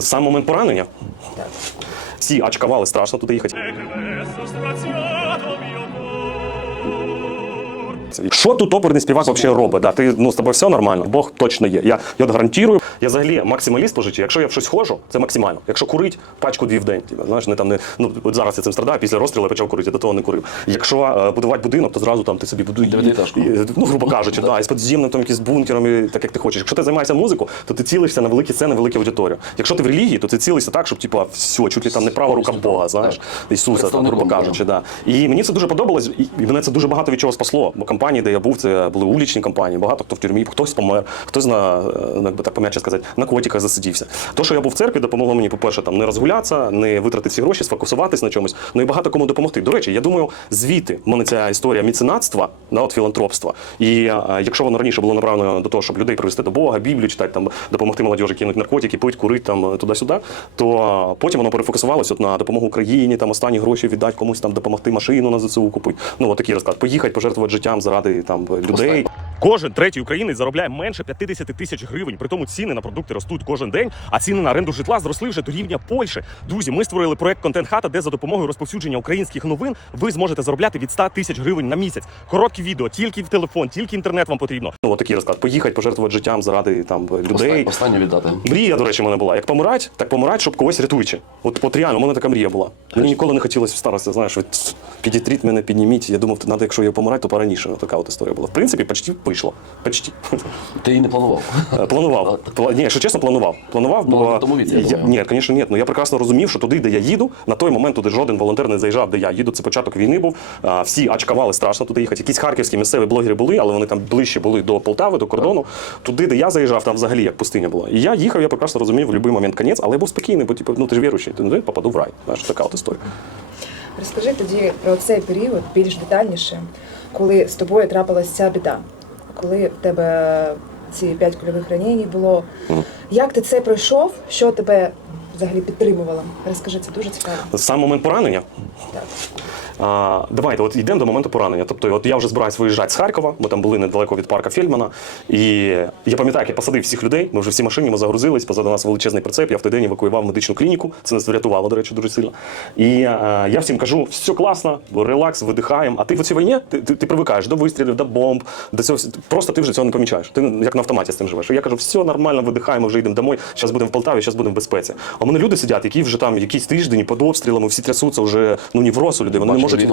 Сам момент поранення. Так. Всі ачкавали страшно туди їхати. Що тут оперний співак взагалі робить? Да, ти ну з тобою все нормально. Бог точно є. Я, я гарантую. Я взагалі максималіст по житті. Якщо я в щось ходжу, це максимально. Якщо курить, пачку дві в день. Типу, знаєш, не там не ну от зараз я цим страдаю. Після розстрілу я почав курити, я до того не курив. Якщо е, будувати будинок, то зразу там ти собі будуєш. Ну, грубо кажучи, да, і з підземним там якісь бункерами, так як ти хочеш. Якщо ти займаєшся музикою, то ти цілишся на великі сцени, велику аудиторію. Якщо ти в релігії, то ти цілишся так, щоб типу, все, чуть ли там не права рука Бога, знаєш, Ісуса, там, грубо кажучи. Да. І мені це дуже подобалось, і і мене це дуже багато від чого спасло. Бо компанії, де я був, це були улічні компанії, багато хто в тюрмі, хтось помер, хтось на, е, ну, якби так пом'яче сказати, на котиках засидівся. То, що я був в церкві, допомогло мені, по-перше, там не розгулятися, не витратити всі гроші, сфокусуватись на чомусь. Ну і багато кому допомогти. До речі, я думаю, звідти в мене ця історія міценатства, да, от філантропства. І е, якщо воно раніше було направлено до того, щоб людей привести до Бога, Біблію читати, там допомогти молодіжі кинути наркотики, пить, курити там туди-сюди, то е, потім воно перефокусувалося от на допомогу Україні, там останні гроші віддати комусь там допомогти машину на ЗСУ купити. Ну от такий розклад. Поїхати, пожертвувати життям заради там людей. Кожен третій українець заробляє менше 50 тисяч гривень. При тому ціни на продукти ростуть кожен день, а ціни на оренду житла зросли вже до рівня Польщі. Друзі, ми створили проект Контент Хата, де за допомогою розповсюдження українських новин ви зможете заробляти від 100 тисяч гривень на місяць. Короткі відео, тільки в телефон, тільки інтернет вам потрібно. Ну от такий розклад. Поїхати, пожертвувати життям заради там людей. Останнє віддати. Мрія, до речі, в мене була. Як помирать, так помирать, щоб когось рятуючи. От, от реально, у мене така мрія була. Мені ніколи не хотілося в старості, знаєш, підітріть мене, підніміть. Я думав, треба, якщо я помирати, то пораніше. Така от історія була. В принципі, почти вийшло. Почти. Ти її не планував. Е, Планував. Пла... Ні, якщо чесно, планував. Планував, Ну, бо на тому віці, я я... ні, звісно, ні. Ну я прекрасно розумів, що туди, де я їду, на той момент туди жоден волонтер не заїжджав, де я їду. Це початок війни був. А, всі ачкавали страшно туди їхати. Якісь харківські місцеві блогери були, але вони там ближче були до Полтави, до кордону. Туди, де я заїжджав, там взагалі як пустиня була. І я їхав, я прекрасно розумів в будь-який момент кінець, але я був спокійний, бо типу, ну ти ж віруючий, ти ну, попаду в рай. Знаєш, така от історія. Розкажи тоді про цей період більш детальніше, коли з тобою трапилася ця біда, коли в тебе ці п'ять кульових ранень було. Як ти це пройшов? Що тебе взагалі підтримувало? Розкажи, це дуже цікаво. Сам момент поранення. Так. А, давайте, от йдемо до моменту поранення. Тобто, от я вже збираюсь виїжджати з Харкова, ми там були недалеко від парка Фельдмана. І я пам'ятаю, як я посадив всіх людей. Ми вже всі машині, ми загрузились, позаду нас величезний прицеп. Я в той день евакуював медичну клініку. Це нас врятувало, до речі, дуже сильно. І а, я всім кажу: все класно, релакс, видихаємо. А ти в цій війні ти, ти, ти привикаєш до вистрілів, до бомб, до цього. Просто ти вже цього не помічаєш. Ти як на автоматі з цим живеш. І я кажу, все нормально, видихаємо, вже йдемо домой. Зараз будемо в Полтаві, зараз будемо в безпеці. А в мене люди сидять, які вже там якісь тиждень під обстрілами, всі трясуться вже ну невроз у людей. Вони не можуть.